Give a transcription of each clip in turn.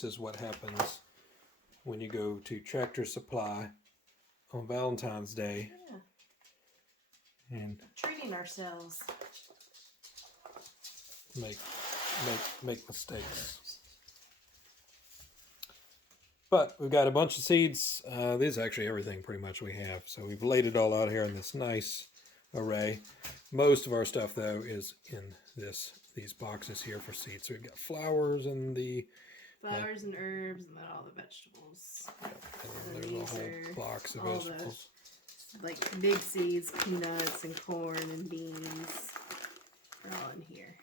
this is what happens when you go to Tractor Supply on Valentine's Day. Yeah. And treating ourselves. Make mistakes. But we've got a bunch of seeds. This is actually everything pretty much we have. So we've laid it all out here in this nice array. Most of our stuff, though, is in these boxes here for seeds. So we've got flowers and the... Flowers and herbs and then all the vegetables. And then there's a whole box of vegetables. Like big seeds, peanuts and corn and beans. They're all in here.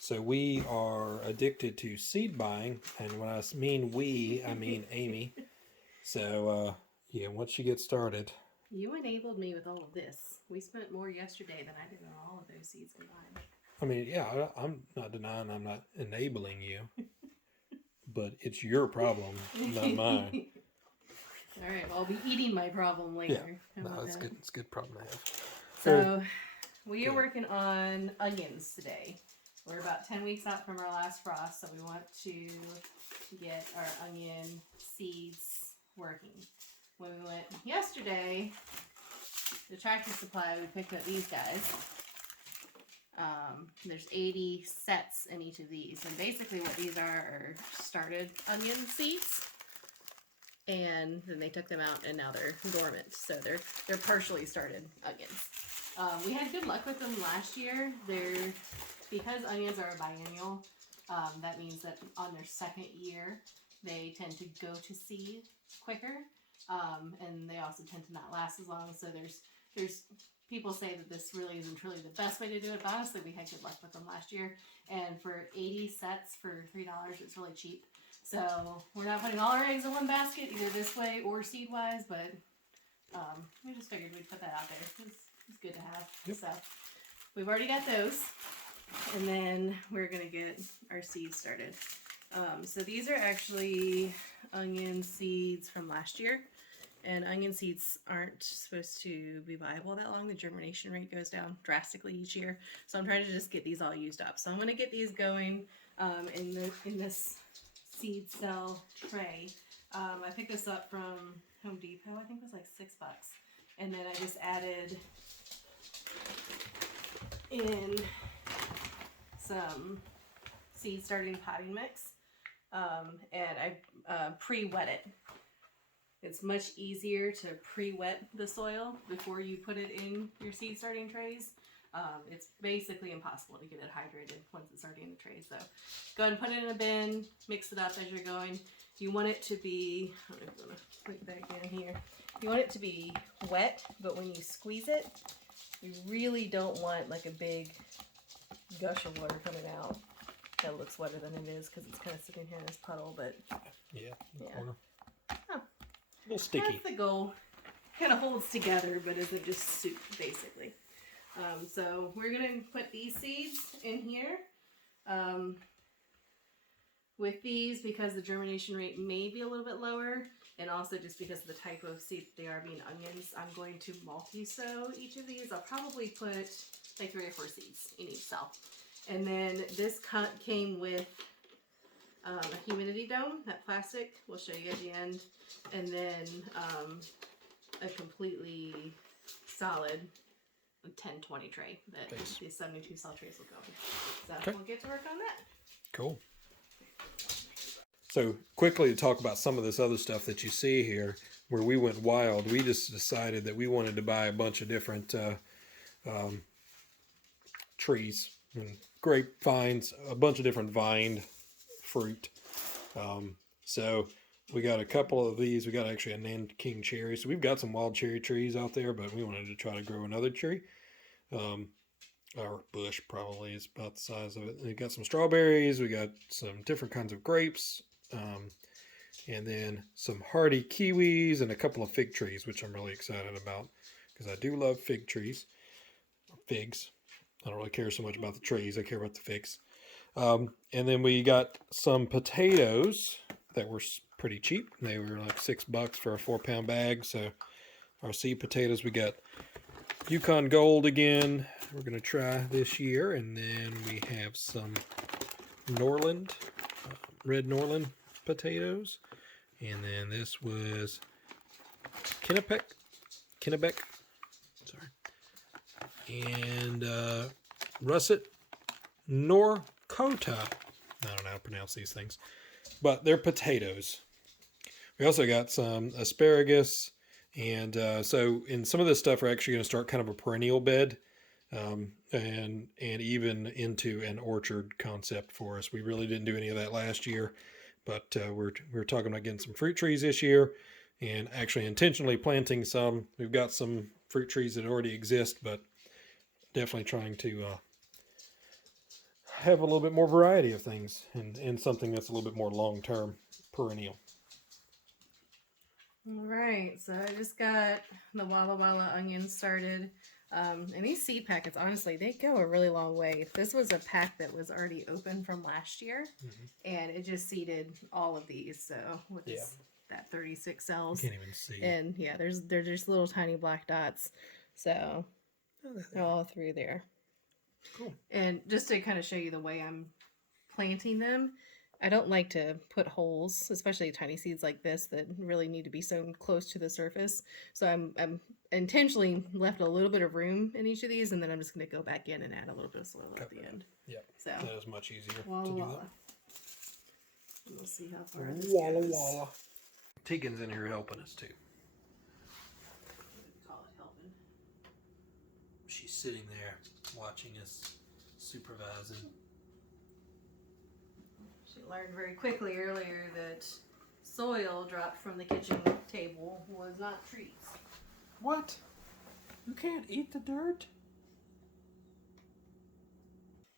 So we are addicted to seed buying, and when I mean we, I mean Amy. So, yeah, once she gets started... You enabled me with all of this. We spent more yesterday than I did on all of those seeds combined. I mean, yeah, I'm not denying I'm not enabling you, but it's your problem, not mine. All right, well, I'll be eating my problem later. Yeah, no, it's good. It's a good problem to have. So, we are working on onions today. We're about 10 weeks out from our last frost, so we want to get our onion seeds working. When we went yesterday, the Tractor Supply, we picked up these guys. There's 80 sets in each of these, and basically what these are started onion seeds. And then they took them out, and now they're dormant, so they're partially started onions. We had good luck with them last year. Because onions are a biennial, that means that on their second year, they tend to go to seed quicker, and they also tend to not last as long. So there's people say that this really isn't truly the best way to do it, but honestly, we had good luck with them last year. And for 80 sets for $3, it's really cheap. So we're not putting all our eggs in one basket, either this way or seed-wise, but we just figured we'd put that out there. It's good to have. Yep. So we've already got those. And then we're going to get our seeds started. So these are actually onion seeds from last year. And onion seeds aren't supposed to be viable that long. The germination rate goes down drastically each year. So I'm trying to just get these all used up. So I'm going to get these going in this seed cell tray. I picked this up from Home Depot. I think it was like $6. And then I just added in some seed starting potting mix, and I pre-wet it. It's much easier to pre-wet the soil before you put it in your seed starting trays. It's basically impossible to get it hydrated once it's already in the tray. So go ahead and put it in a bin, mix it up as you're going. You want it to be, I'm going to put it back in here. You want it to be wet, but when you squeeze it, you really don't want like a big gush of water coming out. That looks wetter than it is because it's kind of sitting here in this puddle, but yeah. Huh. A little sticky. That's the goal. Kind of holds together, but isn't just soup, basically. So we're going to put these seeds in here. With these, because the germination rate may be a little bit lower, and also just because of the type of seed they are being onions, I'm going to multi-sow each of these. I'll probably put like 3 or 4 seeds in each cell. And then this came with a humidity dome, that plastic. We'll show you at the end. And then a completely solid 10-20 tray that these 72 cell trays will go in. So we'll get to work on that. Cool. So quickly to talk about some of this other stuff that you see here, where we went wild, we just decided that we wanted to buy a bunch of different trees and grapevines, a bunch of different vined fruit. So we got a couple of these. We got actually a Nanking cherry. So we've got some wild cherry trees out there, but we wanted to try to grow another tree. Our bush probably is about the size of it. We got some strawberries. We got some different kinds of grapes. And then some hardy kiwis and a couple of fig trees, which I'm really excited about because I do love fig trees. Figs. I don't really care so much about the trees. I care about the figs. And then we got some potatoes that were pretty cheap. They were like $6 for a 4-pound bag. So our seed potatoes, we got Yukon Gold again. We're going to try this year. And then we have some Norland, red Norland potatoes. And then this was Kennebec. Sorry. And russet norcota. I don't know how to pronounce these things. But they're potatoes. We also got some asparagus. And so in some of this stuff, we're actually going to start kind of a perennial bed. And even into an orchard concept for us. We really didn't do any of that last year, but we're talking about getting some fruit trees this year, and actually intentionally planting some. We've got some fruit trees that already exist, but definitely trying to have a little bit more variety of things and something that's a little bit more long-term, perennial. All right, so I just got the Walla Walla onions started. And these seed packets, honestly, they go a really long way. This was a pack that was already open from last year, and it just seeded all of these. So with that 36 cells, You can't even see. and yeah, they're just little tiny black dots. So they're all through there. Cool. And just to kind of show you the way I'm planting them, I don't like to put holes, especially tiny seeds like this that really need to be sown close to the surface. So I'm intentionally left a little bit of room in each of these, and then I'm just going to go back in and add a little bit of soil at the end. Yeah, so that is much easier Walla to do Walla. that. We'll see how far this Walla goes. Walla. Tegan's in here helping us too. Call it helping. She's sitting there watching us, supervising. She learned very quickly earlier that soil dropped from the kitchen table was not treats. What? You can't eat the dirt?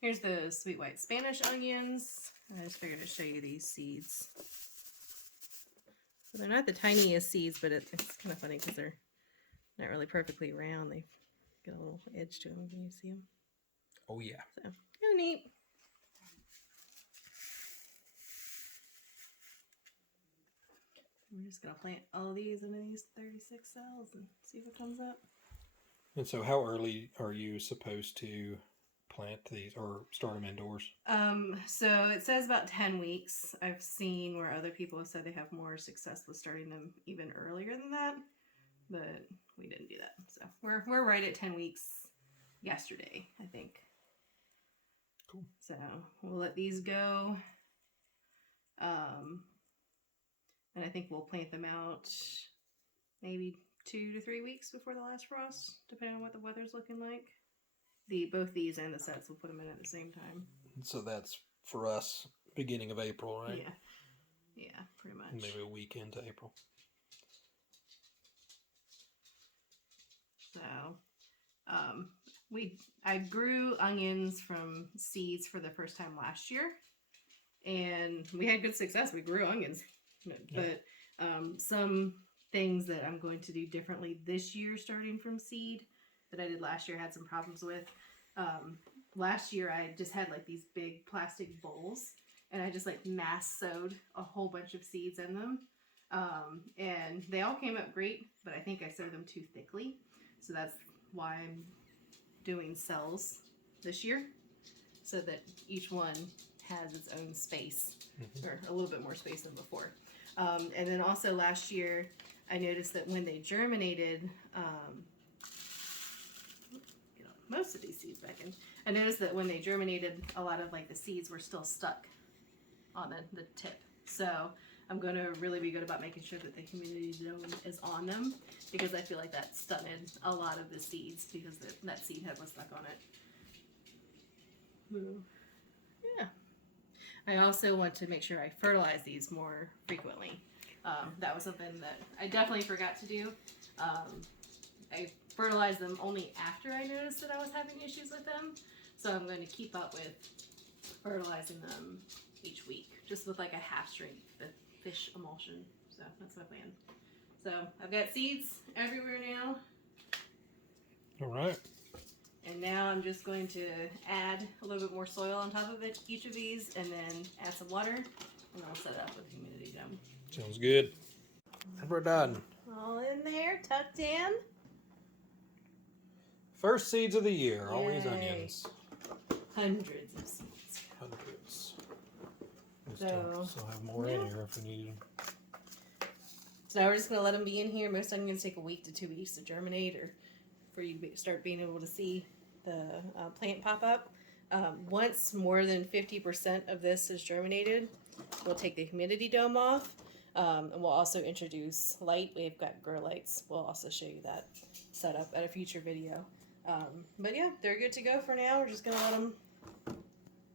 Here's the sweet white Spanish onions. I just figured to show you these seeds. So they're not the tiniest seeds, but it's kind of funny because they're not really perfectly round. They get a little edge to them. Can you see them? Oh yeah. So kind of neat. We're just gonna plant all of these into these 36 cells and see what comes up. And so how early are you supposed to plant these or start them indoors? So it says about 10 weeks. I've seen where other people have said they have more success with starting them even earlier than that, but we didn't do that. So we're right at 10 weeks yesterday, I think. Cool. So we'll let these go. And I think we'll plant them out maybe 2 to 3 weeks before the last frost, depending on what the weather's looking like. Both these and the sets, we'll put them in at the same time. So that's for us beginning of April, right? Yeah, pretty much. Maybe a week into April. So, I grew onions from seeds for the first time last year, and we had good success. We grew onions, but some things that I'm going to do differently this year, starting from seed, that I did last year, had some problems with. Last year I just had like these big plastic bowls, and I just like mass sowed a whole bunch of seeds in them, and they all came up great, but I think I sowed them too thickly, so that's why I'm doing cells this year, so that each one has its own space, or a little bit more space than before. And then also last year I noticed that when they germinated, most of these seeds back in, I noticed that when they germinated, a lot of like the seeds were still stuck on the tip. So I'm going to really be good about making sure that the humidity zone is on them, because I feel like that stunted a lot of the seeds because that seed head was stuck on it. Yeah. I also want to make sure I fertilize these more frequently. That was something that I definitely forgot to do. I fertilized them only after I noticed that I was having issues with them. So I'm going to keep up with fertilizing them each week, just with like a half strength fish emulsion. So that's my plan. So I've got seeds everywhere now. All right. And now I'm just going to add a little bit more soil on top of it, each of these, and then add some water, and I'll set it up with a humidity dome. Sounds good. And we're done. All in there, tucked in. First seeds of the year. Always Yay. onions. Hundreds of seeds. Hundreds. We So, still have more in here if we need them. So now we're just going to let them be in here. Most onions take a week to 2 weeks to germinate or for you to start being able to see the plant pop up. Once more than 50% of this is germinated, we'll take the humidity dome off, and we'll also introduce light. We've got grow lights. We'll also show you that setup at a future video. But yeah, they're good to go for now. We're just going to let them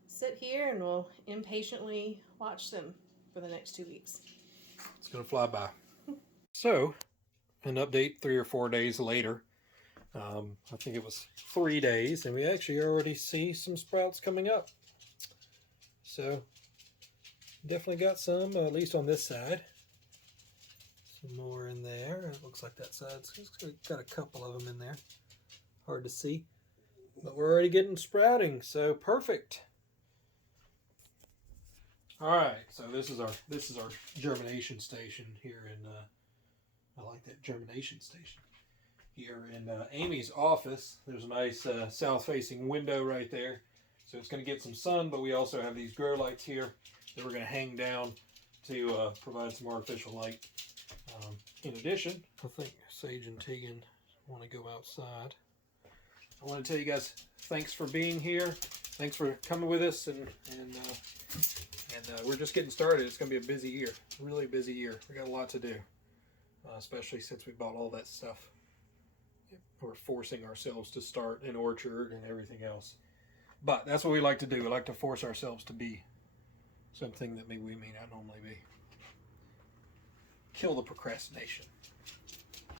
sit here and we'll impatiently watch them for the next 2 weeks. It's going to fly by. So, an update 3 or 4 days later. I think it was 3 days, and we actually already see some sprouts coming up. So, definitely got some, at least on this side. Some more in there. It looks like that side's got a couple of them in there. Hard to see, but we're already getting sprouting, so perfect. All right, so this is our germination station here in. I like that germination station. Here in Amy's office, there's a nice south-facing window right there. So it's going to get some sun, but we also have these grow lights here that we're going to hang down to provide some artificial light. In addition, I think Sage and Tegan want to go outside. I want to tell you guys thanks for being here. Thanks for coming with us, and we're just getting started. It's going to be a busy year, really busy year. We got a lot to do, especially since we bought all that stuff. We're forcing ourselves to start an orchard and everything else. But that's what we like to do. We like to force ourselves to be something that maybe we may not normally be. Kill the procrastination.